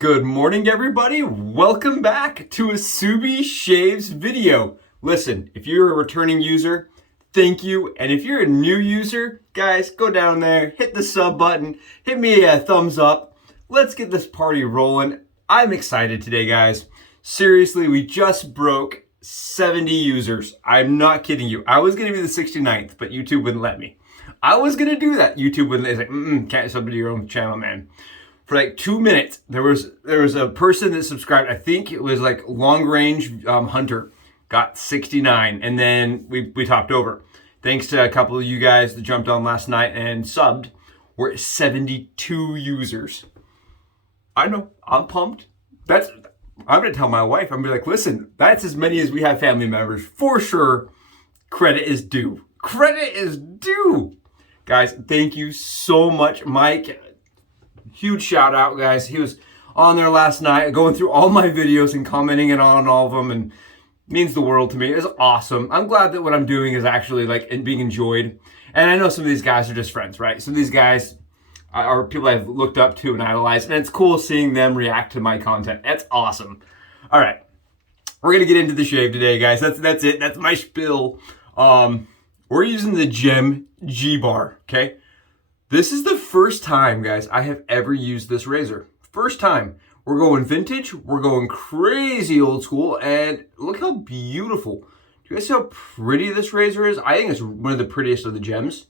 Good morning, everybody. Welcome back to a Subi Shaves video. Listen, if you're a returning user, thank you. And if you're a new user, guys, go down there, hit the sub button, hit me a thumbs up. Let's get this party rolling. I'm excited today, guys. Seriously, we just broke 70 users. I'm not kidding you. I was going to be the 69th, but YouTube wouldn't let me. I was going to do that. YouTube wouldn't. It's like, can't sub to your own channel, man. For like 2 minutes, there was a person that subscribed. I think it was like Long Range Hunter, got 69, and then we topped over. Thanks to a couple of you guys that jumped on last night and subbed. We're at 72 users. I know, I'm pumped. I'm gonna tell my wife. I'm gonna be like, listen, that's as many as we have family members for sure. Credit is due. Credit is due, guys. Thank you so much, Mike. Huge shout out, guys. He was on there last night going through all my videos and commenting on all of them, and means the world to me. It's awesome. I'm glad that what I'm doing is actually like being enjoyed. And I know some of these guys are just friends, right? Some of these guys are people I've looked up to and idolized, and it's cool seeing them react to my content. That's awesome. All right, we're gonna get into the shave today, guys. That's it. That's my spiel. We're using the Toy GBar, okay? This is the first time, guys, I have ever used this razor. First time. We're going vintage. We're going crazy old school. And look how beautiful. Do you guys see how pretty this razor is? I think it's one of the prettiest of the gems.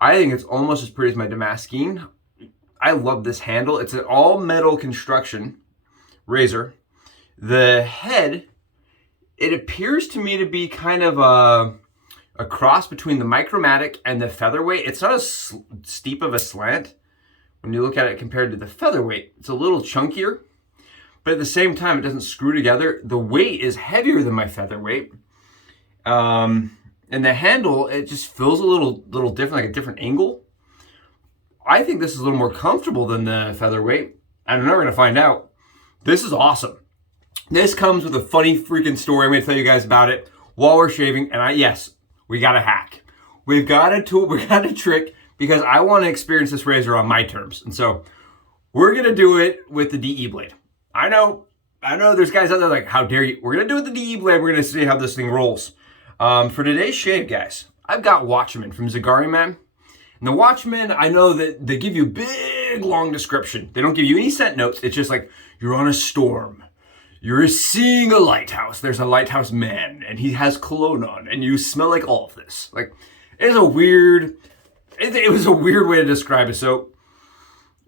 I think it's almost as pretty as my Damascene. I love this handle. It's an all metal construction razor. The head, it appears to me to be kind of a cross between the Micromatic and the Featherweight. It's not as steep of a slant when you look at it compared to the Featherweight. It's a little chunkier, but at the same time, it doesn't screw together. The weight is heavier than my Featherweight. And the handle, it just feels a little different, like a different angle. I think this is a little more comfortable than the Featherweight. And I'm never gonna find out. This is awesome. This comes with a funny freaking story. I'm gonna tell you guys about it while we're shaving. And yes, we got a hack. We've got a tool, we got a trick, because I want to experience this razor on my terms. And so we're going to do it with the DE blade. I know there's guys out there like, how dare you? We're going to do it with the DE blade. We're going to see how this thing rolls. For today's shave, guys, I've got Watchman from ZingariMan. And the Watchman, I know that they give you big, long description. They don't give you any scent notes. It's just like, you're on a storm. You're seeing a lighthouse. There's a lighthouse man, and he has cologne on, and you smell like all of this. Like, it was a weird way to describe it. So,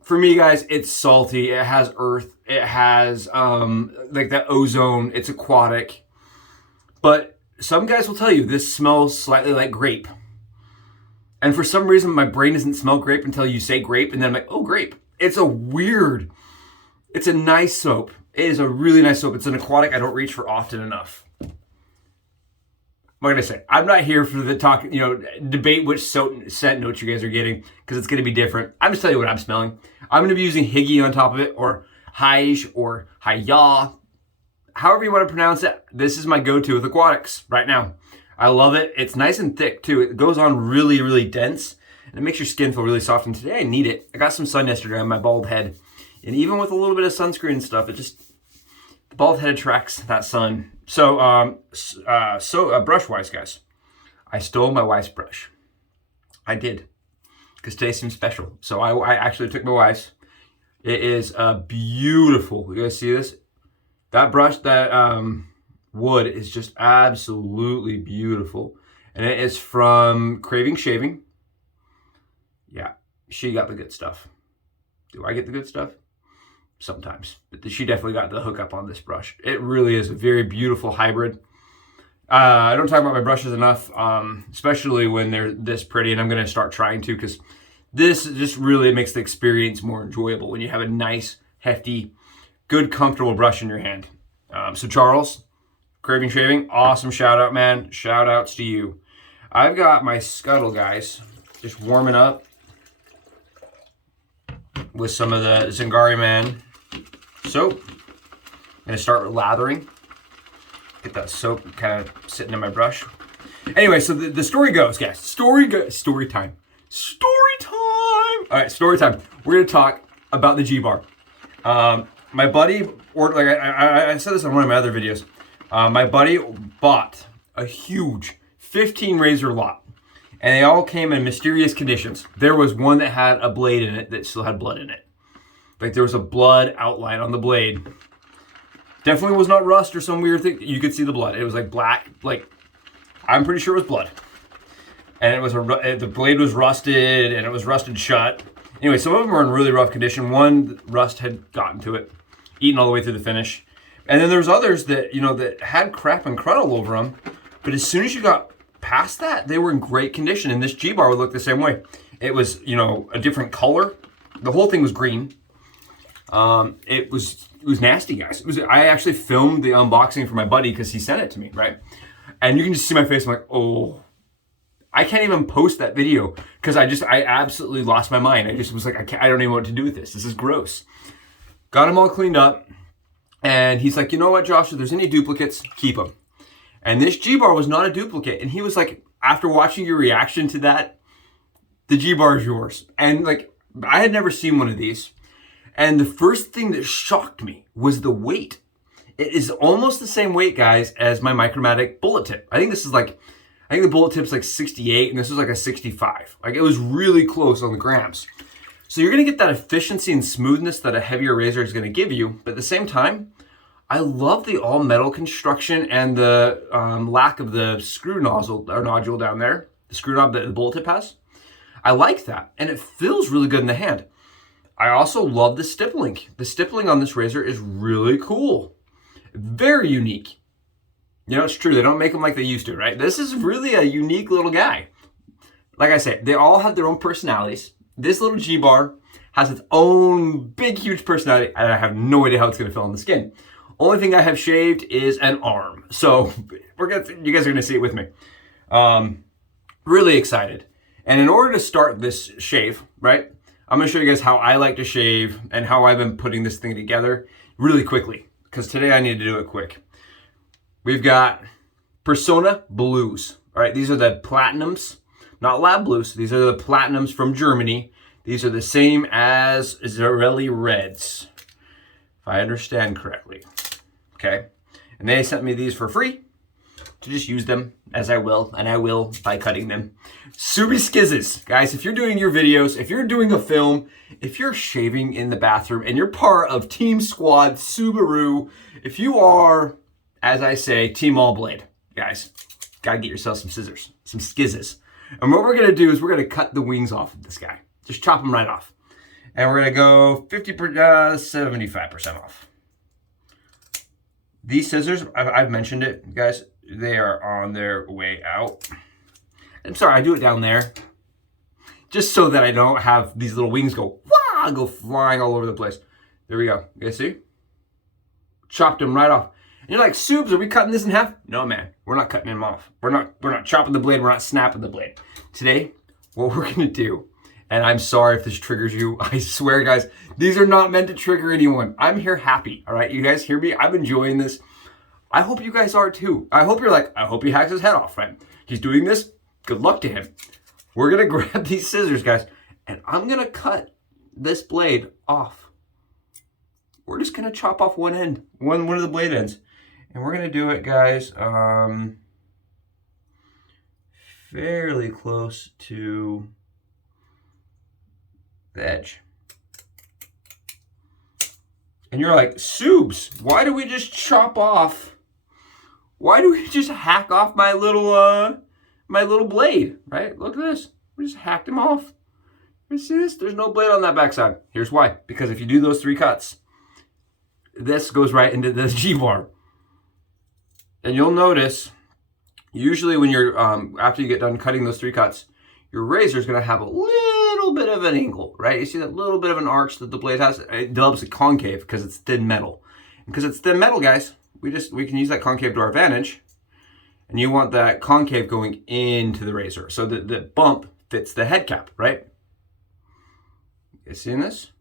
for me, guys, it's salty. It has earth. It has, like that ozone. It's aquatic. But some guys will tell you this smells slightly like grape. And for some reason, my brain doesn't smell grape until you say grape, and then I'm like, oh, grape. It's a nice soap. It is a really nice soap. It's an aquatic I don't reach for often enough. What am I gonna say? I'm not here for the talk, debate which scent notes you guys are getting, because it's gonna be different. I'm just telling you what I'm smelling. I'm gonna be using HYGGE on top of it, or HYGGE, or HYGGE. However you want to pronounce it, this is my go-to with aquatics right now. I love it. It's nice and thick too. It goes on really, really dense, and it makes your skin feel really soft. And today I need it. I got some sun yesterday on my bald head. And even with a little bit of sunscreen and stuff, the bald head attracts that sun. So, brush-wise, guys, I stole my wife's brush. I did, because today seems special. So I actually took my wife's. It is beautiful. You guys see this? That brush, that wood is just absolutely beautiful. And it is from CravingShaving. Yeah, she got the good stuff. Do I get the good stuff? Sometimes, but she definitely got the hookup on this brush. It really is a very beautiful hybrid. I don't talk about my brushes enough, especially when they're this pretty, and I'm going to start trying to, because this just really makes the experience more enjoyable when you have a nice, hefty, good, comfortable brush in your hand. So Charles, CravingShaving, awesome shout out, man. Shout outs to you. I've got my Scuttle, guys, just warming up with some of the ZingariMan soap. I'm gonna start lathering. Get that soap kind of sitting in my brush. Anyway, so the story goes, guys. Story time. All right, story time. We're gonna talk about the GBar. my buddy, or like I said this on one of my other videos, my buddy bought a huge 15 razor lot, and they all came in mysterious conditions. There was one that had a blade in it that still had blood in it. Like there was a blood outline on the blade. Definitely was not rust or some weird thing. You could see the blood. It was like black, like I'm pretty sure it was blood. And it was the blade was rusted, and it was rusted shut. Anyway, some of them are in really rough condition. One, rust had gotten to it, eaten all the way through the finish. And then there's others that, you know, that had crap and crud all over them. But as soon as you got past that, they were in great condition. And this GBar would look the same way. It was, you know, a different color. The whole thing was green. It was nasty, guys. I actually filmed the unboxing for my buddy because he sent it to me, right? And you can just see my face. I'm like, oh. I can't even post that video because I absolutely lost my mind. I just was like, I don't even know what to do with this. This is gross. Got them all cleaned up. And he's like, you know what, Josh, if there's any duplicates, keep them. And this GBar was not a duplicate. And he was like, after watching your reaction to that, the GBar is yours. And like, I had never seen one of these. And the first thing that shocked me was the weight. It is almost the same weight, guys, as my Micromatic bullet tip. I think the bullet tip's like 68 and this was like a 65. Like it was really close on the grams. So you're gonna get that efficiency and smoothness that a heavier razor is gonna give you. But at the same time, I love the all metal construction and the lack of the screw nozzle or nodule down there, the screw knob that the bullet tip has. I like that. And it feels really good in the hand. I also love the stippling. The stippling on this razor is really cool. Very unique. You know, it's true. They don't make them like they used to, right? This is really a unique little guy. Like I said, they all have their own personalities. This little GBar has its own big, huge personality, and I have no idea how it's going to feel on the skin. Only thing I have shaved is an arm. So you guys are going to see it with me. Really excited. And in order to start this shave, right, I'm going to show you guys how I like to shave and how I've been putting this thing together really quickly, because today I need to do it quick. We've got Personna Blues. All right, these are the Platinums, not Lab Blues. These are the Platinums from Germany. These are the same as Zingari Reds, if I understand correctly. Okay, and they sent me these for free to just use them as I will, and I will by cutting them. Subi Skizzes. Guys, if you're doing your videos, if you're doing a film, if you're shaving in the bathroom and you're part of Team Squad Subaru, if you are, as I say, Team All Blade, guys, gotta get yourself some scissors, some skizzes. And what we're gonna do is we're gonna cut the wings off of this guy. Just chop them right off. And we're gonna go 75% off. These scissors, I've mentioned it, guys, they are on their way out. I'm sorry, I do it down there, just so that I don't have these little wings go, wah, go flying all over the place. There we go, you guys see? Chopped them right off. And you're like, Subs, are we cutting this in half? No, man, we're not cutting them off. We're not chopping the blade, we're not snapping the blade. Today, what we're gonna do, and I'm sorry if this triggers you, I swear, guys, these are not meant to trigger anyone. I'm here happy, all right? You guys hear me? I'm enjoying this. I hope you guys are too. I hope you're like, I hope he hacks his head off, right? He's doing this, good luck to him. We're gonna grab these scissors, guys, and I'm gonna cut this blade off. We're just gonna chop off one end, one of the blade ends. And we're gonna do it, guys, fairly close to the edge. And you're like, Subs, why do we just chop off? Why do we just hack off my little blade, right? Look at this. We just hacked him off. You see this? There's no blade on that backside. Here's why. Because if you do those 3 cuts, this goes right into the GBar. And you'll notice, usually when you're, after you get done cutting those 3 cuts, your razor is going to have a little bit of an angle, right? You see that little bit of an arch that the blade has? It develops a concave because it's thin metal. And because it's thin metal, guys, we can use that concave to our advantage. And you want that concave going into the razor so that the bump fits the head cap, right? You seeing this?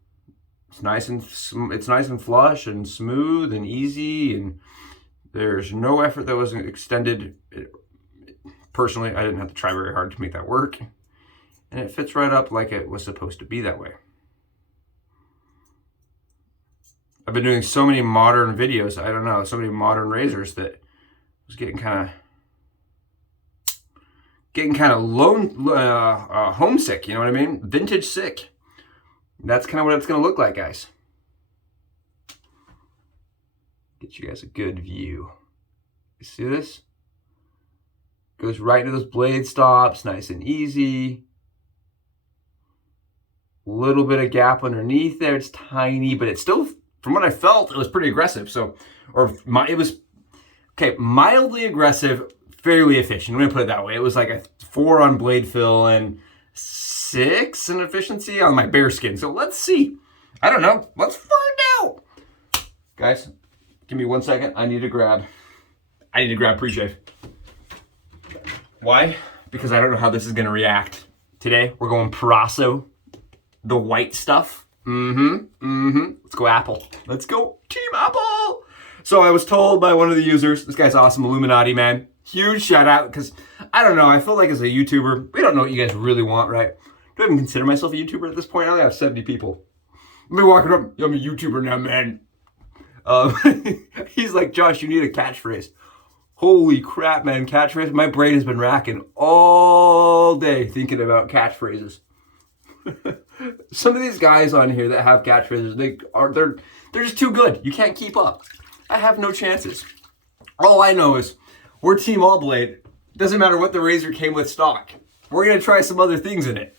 It's nice and flush and smooth and easy, and there's no effort that was extended. Personally, I didn't have to try very hard to make that work. And it fits right up like it was supposed to be that way. I've been doing so many modern videos. I don't know, so many modern razors that I was getting kind of homesick. You know what I mean? Vintage sick. That's kind of what it's going to look like, guys. Get you guys a good view. You see this? Goes right into those blade stops, nice and easy. Little bit of gap underneath there. It's tiny, but it's still, from what I felt, it was pretty aggressive. So, it was, okay, mildly aggressive, fairly efficient. I'm going to put it that way. It was like a 4 on blade fill and 6 in efficiency on my bare skin. So let's see. I don't know. Let's find out. Guys, give me 1 second. I need to grab pre-shave. Why? Because I don't know how this is going to react. Today, we're going Parasso. The white stuff. Let's go Apple. Let's go Team Apple. So I was told by one of the users, this guy's awesome, Illuminati man. Huge shout out, because I don't know, I feel like as a YouTuber, we don't know what you guys really want, right? Do I even consider myself a YouTuber at this point? I only have 70 people. I've been walking up, I'm a YouTuber now, man. He's like, Josh, you need a catchphrase. Holy crap, man, catchphrase. My brain has been racking all day thinking about catchphrases. Some of these guys on here that have catchphrases, they're just too good. You can't keep up. I have no chances. All I know is we're Team All Blade. Doesn't matter what the razor came with stock. We're gonna try some other things in it.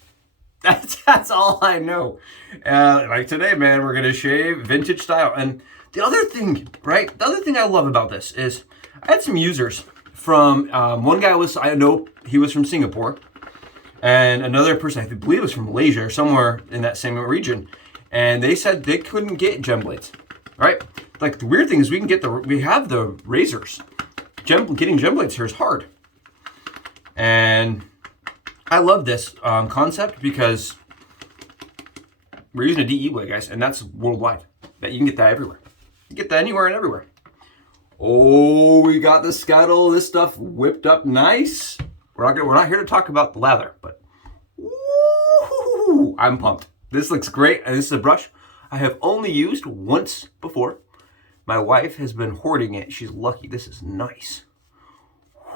That's all I know. Like today, man, we're gonna shave vintage style. And the other thing, right? The other thing I love about this is I had some users from one guy I know he was from Singapore. And another person, I believe, was from Malaysia or somewhere in that same region. And they said they couldn't get gem blades, right? Like the weird thing is we have the razors. Getting gem blades here is hard. And I love this concept because we're using a DE blade, guys, and that's worldwide. That you can get that everywhere. You can get that anywhere and everywhere. Oh, we got the scuttle. This stuff whipped up nice. We're not here to talk about the lather, but woo, I'm pumped. This looks great, and this is a brush I have only used once before. My wife has been hoarding it. She's lucky. This is nice.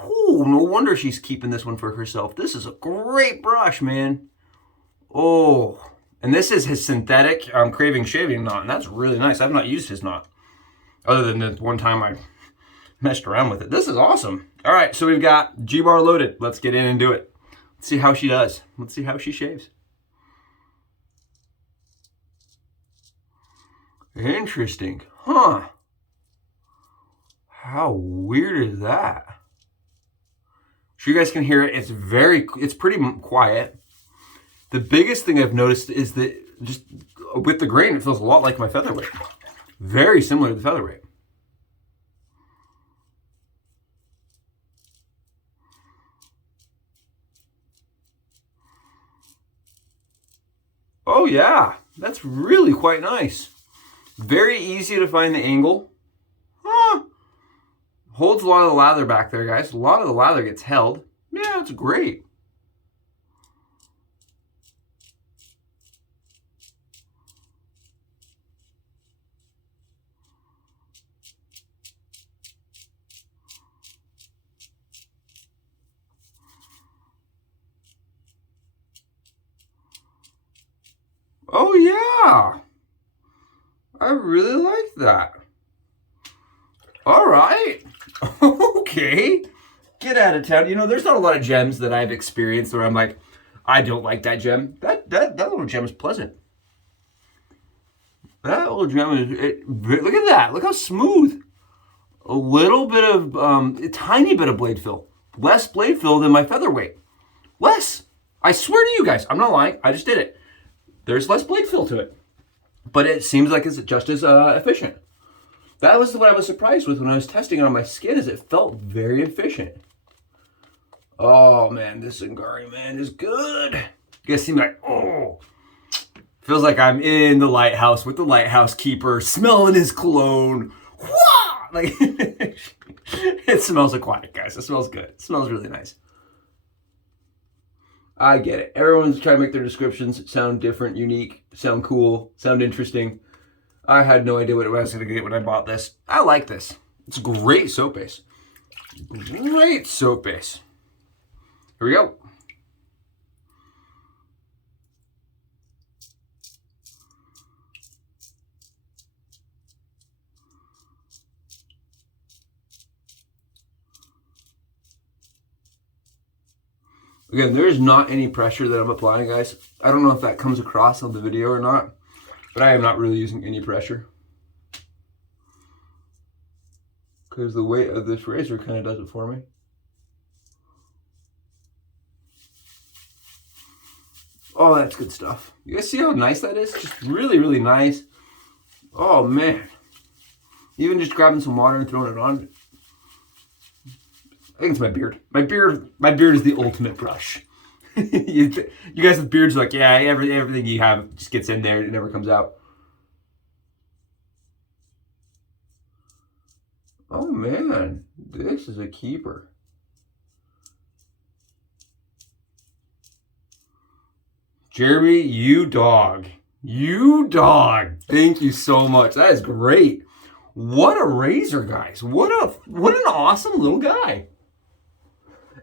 Ooh, no wonder she's keeping this one for herself. This is a great brush, man. Oh, and this is his synthetic CravingShaving knot, and that's really nice. I've not used his knot, other than the one time I messed around with it. This is awesome. All right, so we've got GBar loaded. Let's get in and do it. Let's see how she does. Let's see how she shaves. Interesting. Huh. How weird is that? So you guys can hear it. It's pretty quiet. The biggest thing I've noticed is that just with the grain, it feels a lot like my featherweight. Very similar to the featherweight. Oh yeah, that's really quite nice. Very easy to find the angle. Holds a lot of the lather back there, guys. A lot of the lather gets held. Yeah, it's great. Oh yeah, I really like that. All right, okay, get out of town. You know, there's not a lot of gems that I've experienced where I'm like, I don't like that gem. That little gem is pleasant. That little gem is, look at that. Look how smooth. A little bit of, a tiny bit of blade fill. Less blade fill than my featherweight. Less. I swear to you guys, I'm not lying. I just did it. There's less blade fill to it, but it seems like it's just as efficient. That was what I was surprised with when I was testing it on my skin, is it felt very efficient. Oh man, this ZingariMan is good. You guys seem like, oh, feels like I'm in the lighthouse with the lighthouse keeper, smelling his cologne. Wah! Like, it smells aquatic, guys. It smells good. It smells really nice. I get it. Everyone's trying to make their descriptions sound different, unique, sound cool, sound interesting. I had no idea what I was going to get when I bought this. I like this. It's a great soap base. Great soap base. Here we go. Again, there is not any pressure that I'm applying, guys. I don't know if that comes across on the video or not, but I am not really using any pressure, because the weight of this razor kind of does it for me. Oh, that's good stuff. You guys see how nice that is? Just really, really nice. Oh, man. Even just grabbing some water and throwing it on. I think it's my beard. My beard is the ultimate brush. You guys with beards are like, yeah, everything you have just gets in there and it never comes out. Oh man, this is a keeper. Jeremy, you dog. You dog. Thank you so much. That is great. What a razor, guys. What an awesome little guy.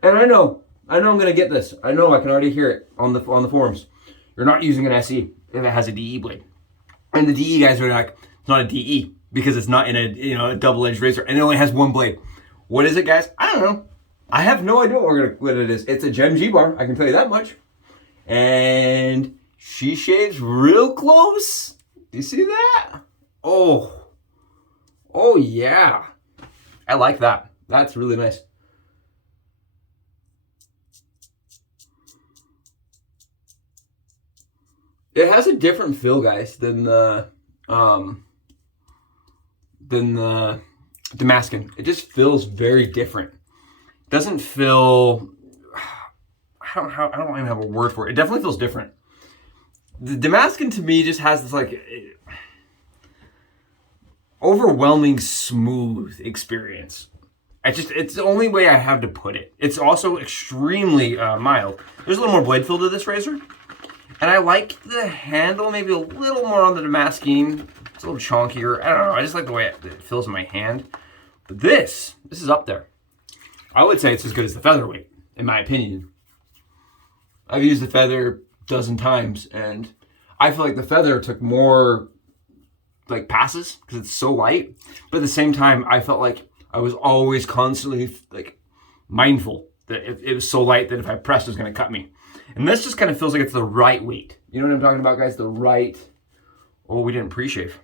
And I know I'm gonna get this. I know, I can already hear it on the forums. You're not using an SE if it has a DE blade. And the DE guys are like, it's not a DE because it's not in a double-edged razor and it only has one blade. What is it, guys? I don't know. I have no idea what it is. It's a Gem GBar, I can tell you that much. And she shaves real close. Do you see that? Oh yeah. I like that. That's really nice. It has a different feel, guys, than the Damascus. It just feels very different. It doesn't feel, I don't even have a word for it. It definitely feels different. The Damascus to me just has this like overwhelming smooth experience. It's the only way I have to put it. It's also extremely mild. There's a little more blade fill to this razor. And I like the handle, maybe a little more on the Damascus. It's a little chunkier. I don't know. I just like the way it feels in my hand. But this is up there. I would say it's as good as the Featherweight, in my opinion. I've used the Feather a dozen times, and I feel like the Feather took more like passes because it's so light. But at the same time, I felt like I was always constantly like mindful that it was so light that if I pressed, it was going to cut me. And this just kind of feels like it's the right weight. You know what I'm talking about, guys? The right... Oh, we didn't pre-shave.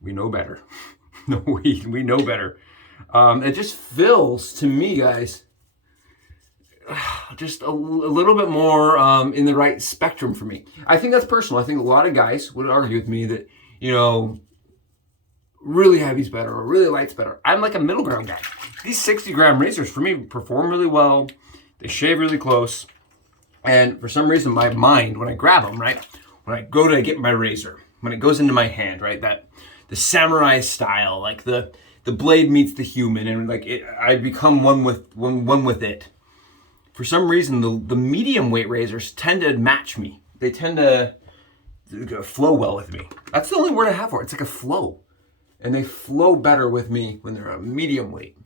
We know better. No, we know better. It just feels, to me, guys, just a little bit more in the right spectrum for me. I think that's personal. I think a lot of guys would argue with me that, really heavy's better or really light's better. I'm like a middle ground guy. These 60-gram razors, for me, perform really well. They shave really close. And for some reason, my mind, when I grab them, right, when I go to get my razor, when it goes into my hand, right, that the samurai style, like the blade meets the human, and like I become one with it. For some reason, the medium weight razors tend to match me. They tend to flow well with me. That's the only word I have for it. It's like a flow, and they flow better with me when they're a medium weight.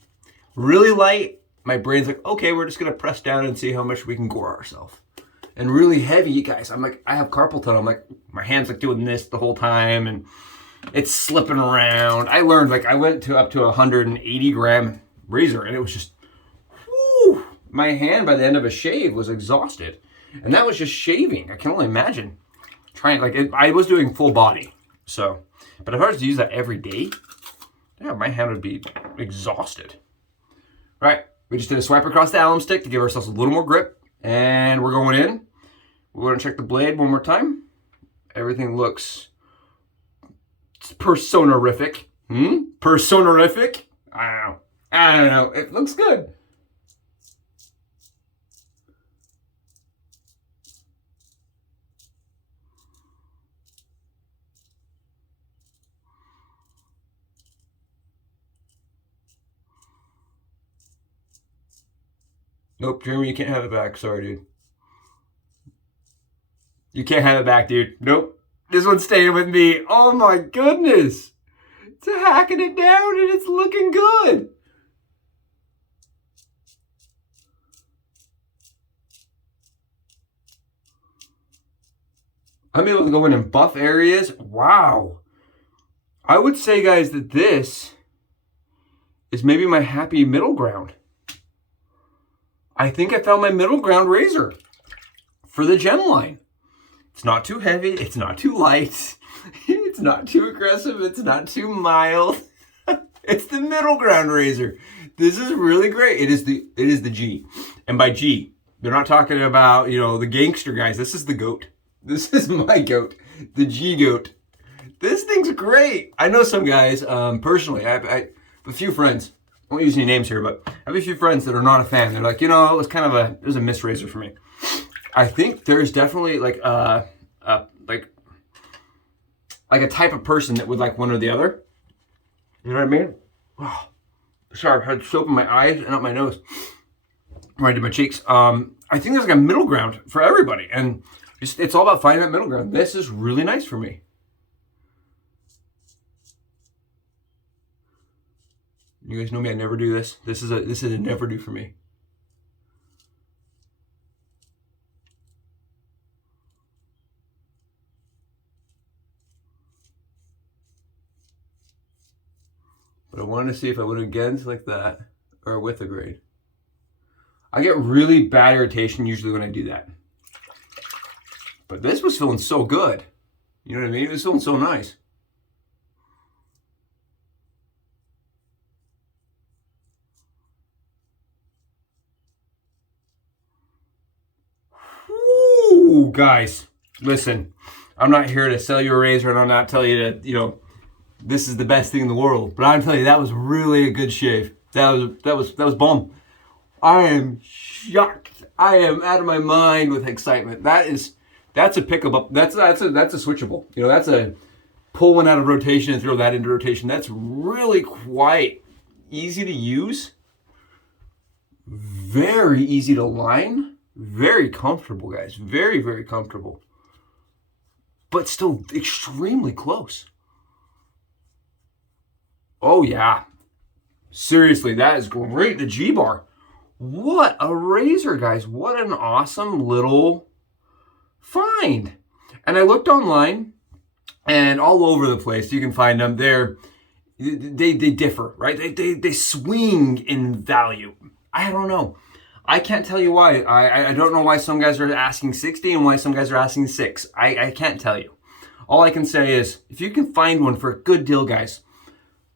Really light, my brain's like, okay, we're just gonna press down and see how much we can gore ourselves. And really heavy, guys, I'm like, I have carpal tunnel. I'm like, my hand's like doing this the whole time, and it's slipping around. I learned, like, I went up to a 180-gram razor, and it was just, whoo, my hand by the end of a shave was exhausted. And that was just shaving. I can only imagine trying, like, I was doing full body. So, but if I was to use that every day, yeah, my hand would be exhausted. Right, we just did a swipe across the alum stick to give ourselves a little more grip, and we're going in. We're going to check the blade one more time. Everything looks Personna-rific. Personna-rific? I don't know. It looks good. Nope, Jeremy, you can't have it back. Sorry, dude. You can't have it back, dude. Nope. This one's staying with me. Oh my goodness. It's hacking it down and it's looking good. I'm able to go in and buff areas. Wow. I would say, guys, that this is maybe my happy middle ground. I think I found my middle ground razor for the gem line. It's not too heavy. It's not too light. It's not too aggressive. It's not too mild. It's the middle ground razor. This is really great. It is the G. And by G, they're not talking about, you know, the gangster guys. This is the goat. This is my goat, the G goat. This thing's great. I know some guys, personally, I have a few friends. I won't use any names here, but I have a few friends that are not a fan. They're like, you know, it was a missed razor for me. I think there's definitely like a type of person that would like one or the other. You know what I mean? Oh, sorry, I had soap in my eyes and up my nose. Right to my cheeks. I think there's like a middle ground for everybody, and it's all about finding that middle ground. This is really nice for me. You guys know me, I never do this. This is a never do for me. But I wanted to see if I went against like that or with a grade. I get really bad irritation usually when I do that. But this was feeling so good. You know what I mean? It was feeling so nice. Ooh, guys, listen, I'm not here to sell you a razor and I'm not telling you to, you know, this is the best thing in the world. But I'm telling you, that was really a good shave. That was bomb. I am shocked. I am out of my mind with excitement. That's a pickable. That's a switchable. You know, that's a pull one out of rotation and throw that into rotation. That's really quite easy to use. Very easy to line. Very comfortable, guys. Very, very comfortable. But still extremely close. Oh, yeah. Seriously, that is great. The GBar. What a razor, guys. What an awesome little find. And I looked online and all over the place. You can find them. They differ, right? They swing in value. I don't know. I can't tell you why. I don't know why some guys are asking 60 and why some guys are asking 6. I can't tell you. All I can say is, if you can find one for a good deal, guys,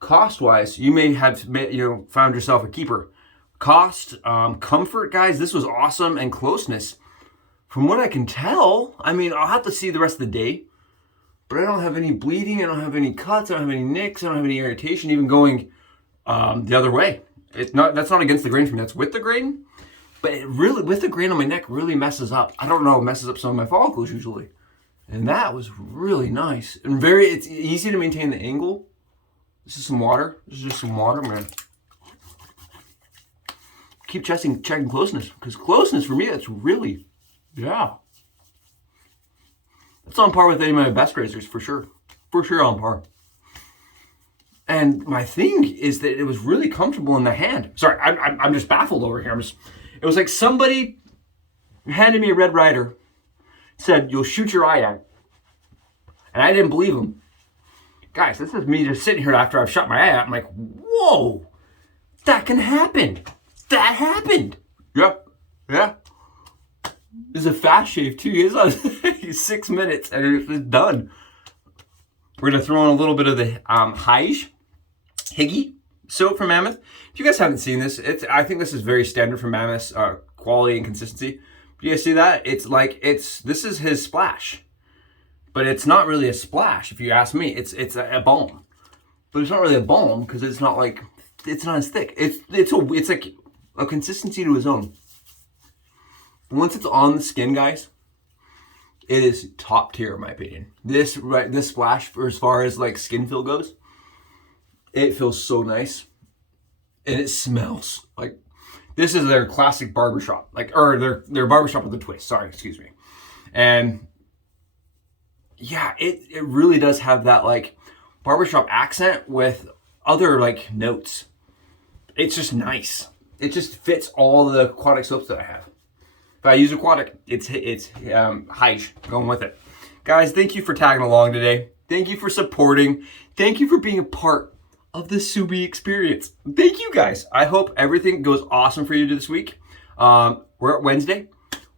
cost-wise, you may have found yourself a keeper. Cost, comfort, guys, this was awesome, and closeness. From what I can tell, I mean, I'll have to see the rest of the day, but I don't have any bleeding, I don't have any cuts, I don't have any nicks, I don't have any irritation even going the other way. That's not against the grain for me, that's with the grain. But it really, with the grain on my neck, really messes up. I don't know, messes up some of my follicles usually. And that was really nice. And it's easy to maintain the angle. This is some water. This is just some water, man. Keep checking closeness. Because closeness, for me, that's really, yeah. That's on par with any of my best razors, for sure. For sure on par. And my thing is that it was really comfortable in the hand. Sorry, I'm just baffled over here. It was like somebody handed me a Red Ryder, said, "You'll shoot your eye out." And I didn't believe him. Guys, this is me just sitting here after I've shot my eye out. I'm like, whoa, that can happen. That happened. Yep. Yeah. This is a fast shave too. It's 6 minutes and it's done. We're going to throw in a little bit of the HYGGE soap from Mammoth. If you guys haven't seen this, I think this is very standard for Mammoth's quality and consistency. Do you guys see that? This is his splash. But it's not really a splash, if you ask me. It's a balm. But it's not really a balm because it's not as thick. It's like a consistency to his own. Once it's on the skin, guys, it is top tier in my opinion. This splash, for as far as like skin feel goes, it feels so nice. And it smells like this is their classic barbershop, or their barbershop with a twist. Sorry, excuse me. And yeah, it really does have that like barbershop accent with other like notes. It's just nice. It just fits all the aquatic soaps that I have. If I use aquatic, it's HYGGE going with it. Guys, thank you for tagging along today. Thank you for supporting. Thank you for being a part of the Subi experience. Thank you guys. I hope everything goes awesome for you this week. We're at Wednesday.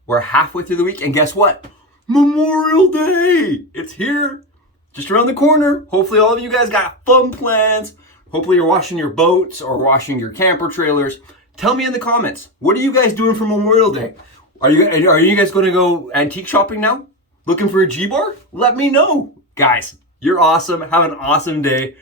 We're halfway through the week, and guess what? Memorial Day! It's here, just around the corner. Hopefully all of you guys got fun plans. Hopefully you're washing your boats or washing your camper trailers. Tell me in the comments, what are you guys doing for Memorial Day? Are you guys going to go antique shopping now? Looking for a GBar? Let me know. Guys, you're awesome. Have an awesome day.